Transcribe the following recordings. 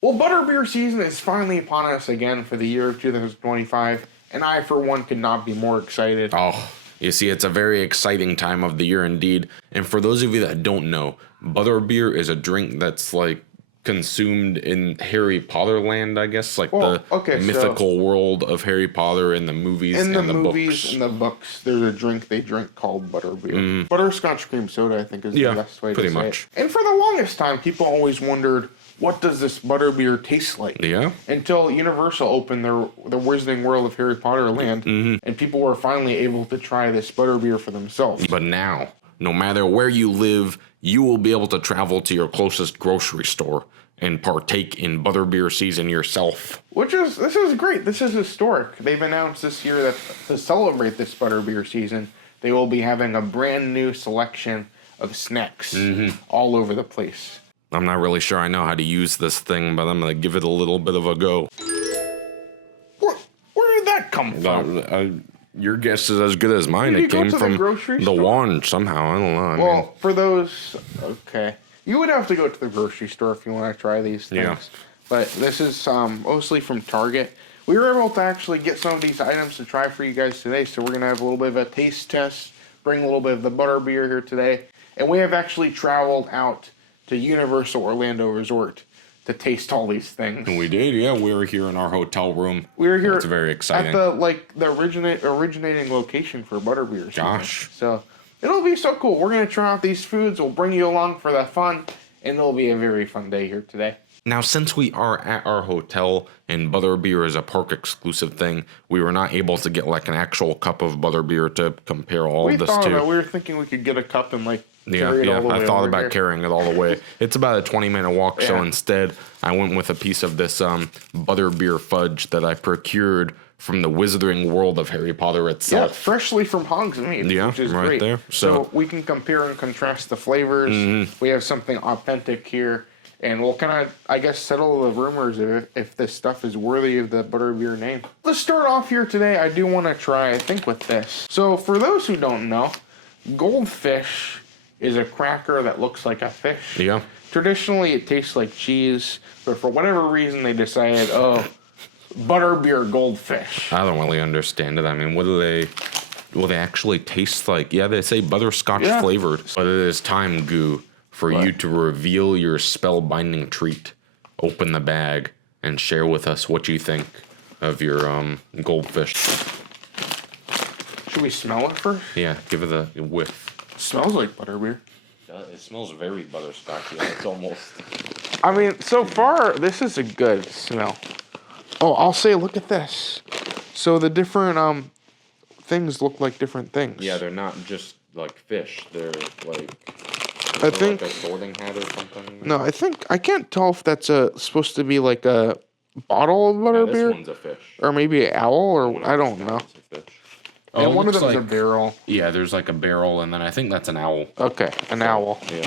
Well, Butterbeer season is finally upon us again for the year of 2025, and I, for one, could not be more excited. Oh, you see, it's a very exciting time of the year indeed. And for those of you that don't know, Butterbeer is a drink that's like consumed in Harry Potter land, I guess, like the mythical world of Harry Potter in the movies and the books. In the books, there's a drink they drink called Butterbeer. Butterscotch cream soda, I think, is the best way to say it. And for the longest time, people always wondered, what does this Butterbeer taste like? Yeah. Until Universal opened the Wizarding World of Harry Potter land, and people were finally able to try this Butterbeer for themselves. But now, no matter where you live, you will be able to travel to your closest grocery store and partake in Butterbeer season yourself. This is great. This is historic. They've announced this year that to celebrate this Butterbeer season, they will be having a brand new selection of snacks all over the place. I'm not really sure I know how to use this thing, but I'm going to give it a little bit of a go. Where did that come from? Your guess is as good as mine. It came from the wand somehow. I don't know. Well, for those, okay. You would have to go to the grocery store if you want to try these things. Yeah. But this is mostly from Target. We were able to actually get some of these items to try for you guys today, so we're going to have a little bit of a taste test, bring a little bit of the Butterbeer here today. And we have actually traveled out to Universal Orlando Resort to taste all these things. We did, yeah. We were here in our hotel room. We were here. It's very exciting. At the originating location for Butterbeer. Gosh. So it'll be so cool. We're going to try out these foods. We'll bring you along for the fun, and it'll be a very fun day here today. Now, since we are at our hotel and Butterbeer is a park exclusive thing, we were not able to get like an actual cup of Butterbeer to compare all this to. We were thinking we could get a cup and like. Yeah, I thought about carrying it all the way. It's about a 20-minute walk, so instead I went with a piece of this Butterbeer Fudge that I procured from the Wizarding World of Harry Potter itself. Yeah, freshly from Hogsmeade, which is great. There. So we can compare and contrast the flavors. We have something authentic here, and we'll kind of, I guess, settle the rumors if this stuff is worthy of the Butterbeer name. Let's start off here today. I do want to try, I think, with this. So for those who don't know, Goldfish is a cracker that looks like a fish. Yeah. Traditionally, it tastes like cheese, but for whatever reason, they decided, Butterbeer Goldfish. I don't really understand it. I mean, will they actually taste like? Yeah, they say butterscotch flavored, but it is time, Goo, for you to reveal your spellbinding treat. Open the bag and share with us what you think of your goldfish. Should we smell it first? Yeah, give it a whiff. It smells like Butterbeer. It smells very butterscotchy. It's almost. I mean, so far, this is a good smell. Oh, I'll say, look at this. So the different things look like different things. Yeah, they're not just like fish. They're like. I think like a sorting hat or something. No, I can't tell if that's supposed to be like a bottle of Butterbeer. This one's a fish. Or maybe an owl, or I don't know. And one of them is a barrel. Yeah, there's like a barrel, and then I think that's an owl. Okay, an owl. Yeah.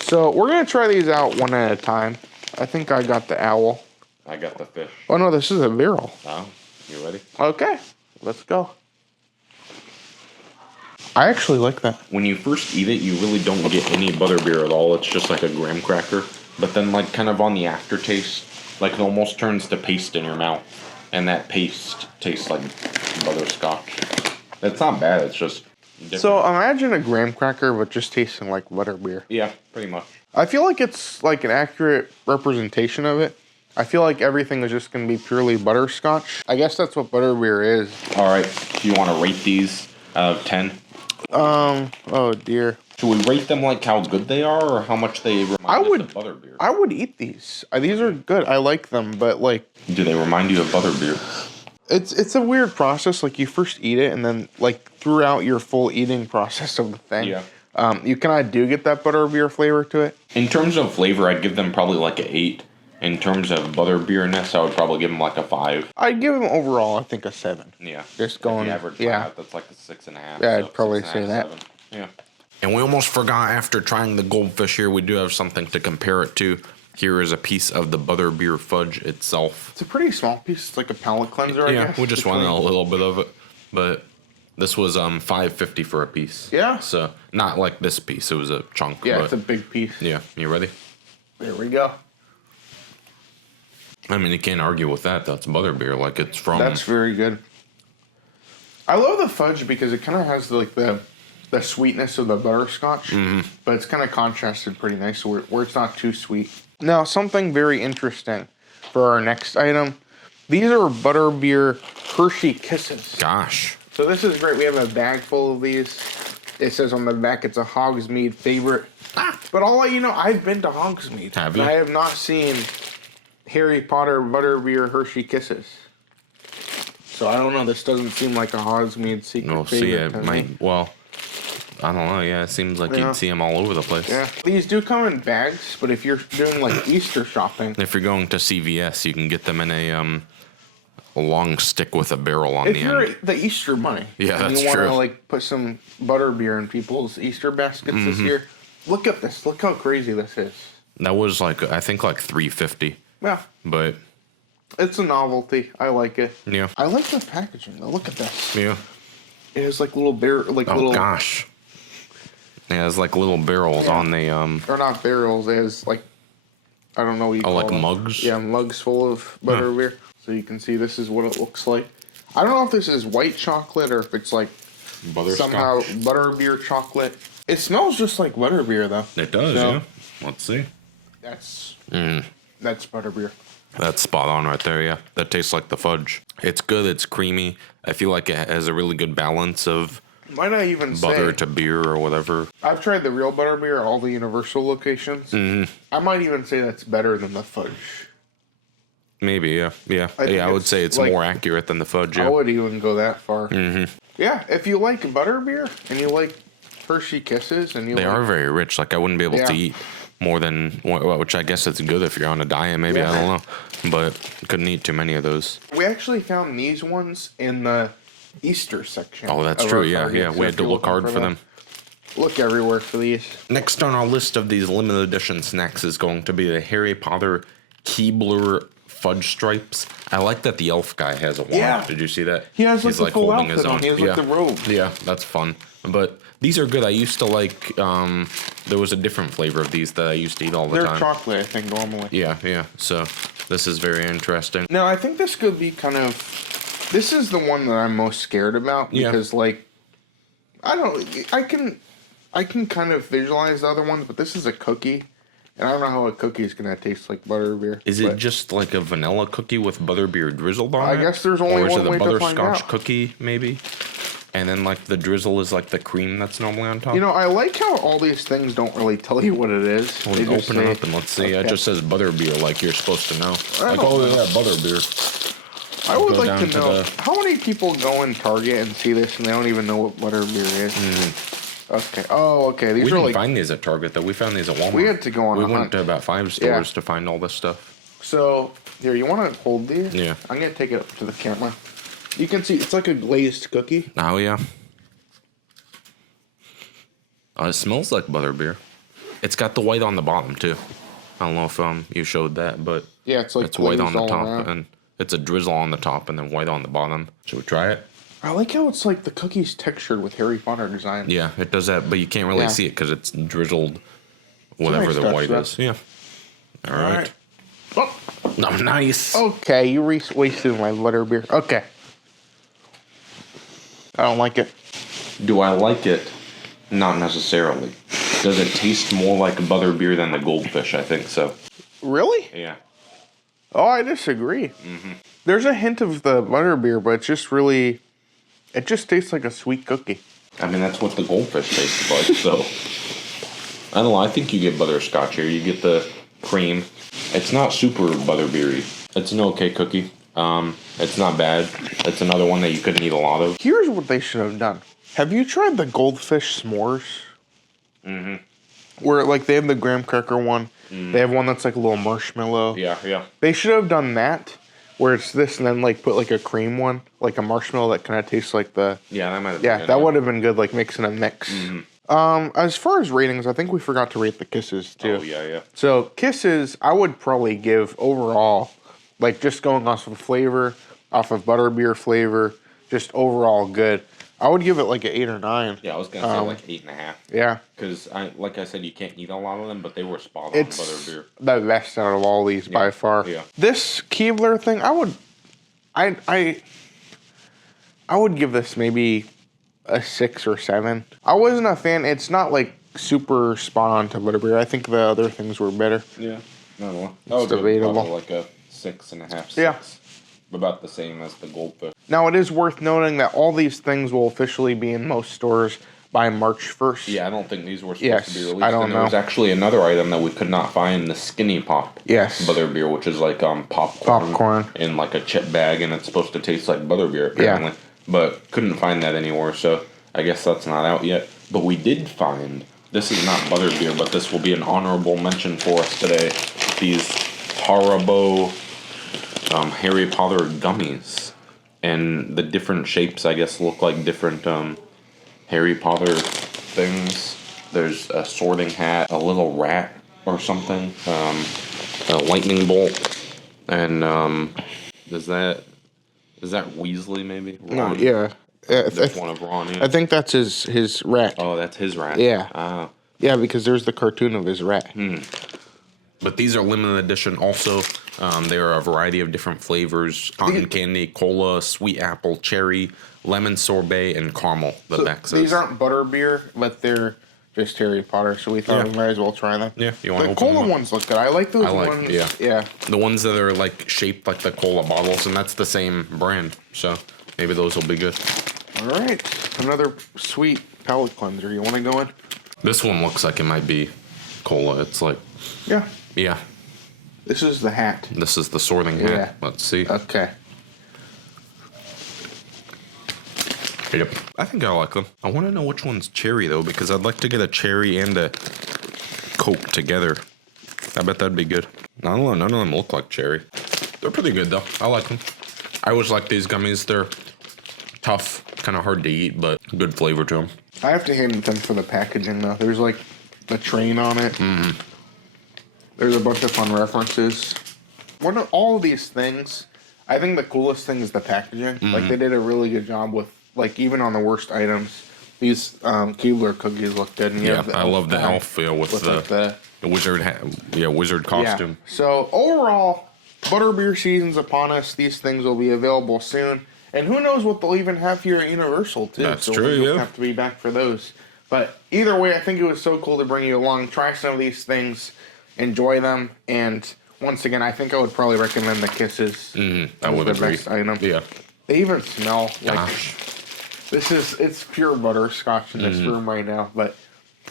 So we're going to try these out one at a time. I think I got the owl. I got the fish. Oh, no, this is a barrel. Oh, you ready? Okay, let's go. I actually like that. When you first eat it, you really don't get any Butterbeer at all. It's just like a graham cracker. But then, like, kind of on the aftertaste, like, it almost turns to paste in your mouth. And that paste tastes like butterscotch. It's not bad, it's just different. So imagine a graham cracker, but just tasting like Butterbeer. Yeah, pretty much. I feel like it's like an accurate representation of it. I feel like everything is just going to be purely butterscotch. I guess that's what Butterbeer is. All right, do you want to rate these out of 10? Oh dear. Should we rate them like how good they are, or how much they remind us of Butterbeer? I would eat these. These are good. I like them, but like... Do they remind you of Butterbeer? It's a weird process. Like, you first eat it, and then, like, throughout your full eating process of the thing, you kind of do get that Butterbeer flavor to it. In terms of flavor, I'd give them probably like an 8. In terms of Butterbeerness, I would probably give them like a 5. I'd give them overall, I think, a 7. Yeah. Just going, the average that's like a 6.5. Yeah, I'd probably say that. 7. Yeah. And we almost forgot, after trying the goldfish here, we do have something to compare it to. Here is a piece of the Butterbeer Fudge itself. It's a pretty small piece. It's like a palate cleanser, I guess. Yeah, we just wanted a little bit of it. But this was $5.50 for a piece. Yeah. So, not like this piece. It was a chunk. Yeah, it's a big piece. Yeah. You ready? There we go. I mean, you can't argue with that. That's Butterbeer. Like, it's from... That's very good. I love the fudge because it kind of has like the sweetness of the butterscotch, but it's kind of contrasted pretty nice where it's not too sweet. Now, something very interesting for our next item. These are Butterbeer Hershey Kisses. Gosh. So this is great. We have a bag full of these. It says on the back it's a Hogsmeade favorite. But I'll let you know, I've been to Hogsmeade. Have you? I have not seen Harry Potter Butterbeer Hershey Kisses. So I don't know. This doesn't seem like a Hogsmeade secret We'll favorite see. It to might... me. Well, I don't know. Yeah, it seems like you'd see them all over the place. Yeah. These do come in bags, but if you're doing like Easter shopping... If you're going to CVS, you can get them in a long stick with a barrel on the If you're end. the Easter bunny, Yeah, and that's you want to true. like put some butterbeer in people's Easter baskets this year, look at this. Look how crazy this is. That was like, I think like $3.50. Yeah, But it's a novelty. I like it. yeah, I like the packaging. Though. Look at this. yeah. It has like little Oh little gosh. Yeah, it's like little barrels on the or not barrels. It has like I don't know what you call like them. mugs. Yeah, mugs full of butterbeer. So you can see this is what it looks like. I don't know if this is white chocolate or if it's like Butterscotch. somehow butterbeer chocolate. It smells just like butterbeer though. It does. So, Yeah. Let's see. That's butterbeer. That's spot on right there. Yeah, that tastes like the fudge. It's good. It's creamy. I feel like it has a really good balance of Might I even butter say to beer or whatever. I've tried the real butterbeer at all the Universal locations. I might even say that's better than the fudge. Maybe. Yeah. Yeah. think I would it's say it's like- more accurate than the fudge. I Yeah. would even go that far. Yeah, if you like butterbeer and you like Hershey Kisses and you They like, are very rich. Like I wouldn't be able to Yeah. eat more than which I guess it's good if you're on a diet. Maybe I don't know, but couldn't eat too many of those. we actually found these ones in the Easter section. Oh, that's of true. our Yeah, Target, yeah. so We if had to you're look looking hard for them. Look everywhere for these. Next on our list of these limited edition snacks is going to be the Harry Potter Keebler Fudge Stripes. I like that the elf guy has a wand. Yeah. Did you see that? He has like the full outfit on. He has like the robe. Yeah, that's fun. But these are good. I used to like. There was a different flavor of these that I used to eat all the They're time. chocolate, I think, normally. Yeah, yeah. So this is very interesting. Now, I think this could be kind of... This is the one that I'm most scared about Yeah. because, like, I can kind of visualize the other ones, but this is a cookie, and I don't know how a cookie is going to taste like butterbeer. Is it just like a vanilla cookie with butterbeer drizzled on I it? guess there's only or is one it way a to find butterscotch out. cookie, maybe? And then like the drizzle is like the cream that's normally on top? You know, I like how all these things don't really tell you what it is. We'll They just open it say- up and let's see. It Okay. just says butterbeer like you're supposed to know. I Like, don't oh, know. yeah, butterbeer. I would go like down to to know the- how many people go in Target and see this and they don't even know what butterbeer is. Okay. Oh, okay. These We are didn't like find these at Target though. We found these at Walmart. We had to go on We a went hunt. to about 5 stores to find all this stuff. so. Here, you want to hold these? Yeah. I'm gonna take it up to the camera. You can see it's like a glazed cookie. Oh yeah. It smells like butterbeer. It's got the white on the bottom too. I don't know if you showed that, but Yeah, it's like it's white on glazed the all top around. and it's a drizzle on the top and then white on the bottom. Should we try it? I like how it's like the cookie's textured with Harry Potter design. Yeah, it does that, but you can't really Yeah. see it because it's drizzled, whatever nice the touch, white though. is. Yeah. All right. Oh, No, nice. okay, you wasted my butterbeer. Okay. I don't like it. Do I like it? Not necessarily. Does it taste more like butterbeer than the Goldfish? I think so. Really? Yeah. Oh, I disagree. There's a hint of the butterbeer, but it's just really... It just tastes like a sweet cookie. I mean, that's what the Goldfish tastes like, so... I don't know, I think you get butterscotch here. You get the cream. It's not super butterbeery. It's an okay cookie. It's not bad. It's another one that you couldn't eat a lot of. Here's what they should have done. Have you tried the Goldfish s'mores? Where, like, they have the graham cracker one. They have one that's like a little marshmallow. Yeah, yeah. They should have done that, where it's this and then, like, put, like, a cream one. Like a marshmallow that kind of tastes like the... Yeah, that might have Yeah, been that would have been good, like, mixing a mix. As far as ratings, I think we forgot to rate the Kisses, too. Oh, yeah, yeah. So, Kisses, I would probably give overall, like, just going off of flavor, off of butterbeer flavor, just overall good. I would give it like an 8 or 9. Yeah, I was gonna say like 8.5. Yeah. Because like I said, you can't eat a lot of them, but they were spot on It's Butterbeer. the best out of all these by far. Yeah. This Keebler thing, I would give this maybe a 6 or 7. I wasn't a fan. It's not like super spot on to Butterbeer. I think the other things were better. Yeah. No, no. It's debatable. Like a 6.5, 6. Yeah. About the same as the Goldfish. Now, it is worth noting that all these things will officially be in most stores by March 1st. Yeah, I don't think these were supposed to be released. I don't know. There was actually another item that we could not find, the Skinny Pop. Yes. Butterbeer, which is like popcorn. In like a chip bag, and it's supposed to taste like Butterbeer, apparently. Yeah. But couldn't find that anywhere, so I guess that's not out yet. But we did find, this is not Butterbeer, but this will be an honorable mention for us today, these Haribo Harry Potter Gummies. And the different shapes, I guess, look like different Harry Potter things. There's a sorting hat, a little rat or something, a lightning bolt, and is that Weasley maybe? No, yeah. That's one of Ron. Yeah. I think that's his rat. Oh, that's his rat. Yeah. Yeah, because there's the cartoon of his rat. But these are limited edition also. There are a variety of different flavors: cotton candy, cola, sweet apple, cherry, lemon sorbet, and caramel. The back says. These aren't Butterbeer, but they're just Harry Potter, so we thought we might as well try them. Yeah, you want to The open cola them up? ones look good. I like those ones. Yeah. The ones that are like shaped like the cola bottles, and that's the same brand. So maybe those will be good. All right, another sweet palate cleanser. You want to go in? This one looks like it might be cola. It's like, yeah. This is the hat. This is the sorting hat. Yeah. Let's see. Okay. Yep. I think I like them. I want to know which one's cherry though, because I'd like to get a cherry and a Coke together. I bet that'd be good. I don't know. None of them look like cherry. They're pretty good though. I like them. I always like these gummies. They're tough, kind of hard to eat, but good flavor to them. I have to hand them for the packaging though. There's like the train on it. There's a bunch of fun references. One of all of these things, I think the coolest thing is the packaging. Like they did a really good job with, like, even on the worst items, these Keebler cookies look good. And Yeah, I love the elf with the wizard hat. Yeah, wizard costume. Yeah. So overall, Butterbeer season's upon us. These things will be available soon. And who knows what they'll even have here at Universal, too. That's so true, we'll have to be back for those. But either way, I think it was so cool to bring you along. Try some of these things. Enjoy them. And once again, I think I would probably recommend the Kisses. I would the agree. best item. Yeah. They even smell like... Gosh. It's pure butterscotch in this room right now. But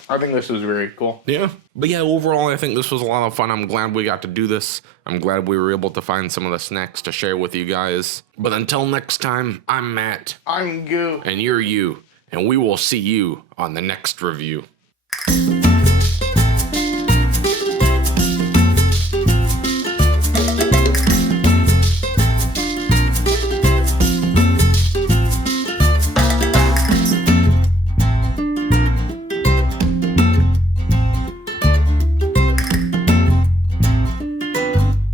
I think this was very cool. Yeah. But yeah, overall, I think this was a lot of fun. I'm glad we got to do this. I'm glad we were able to find some of the snacks to share with you guys. But until next time, I'm Matt. I'm Goo. And you're you. And we will see you on the next review.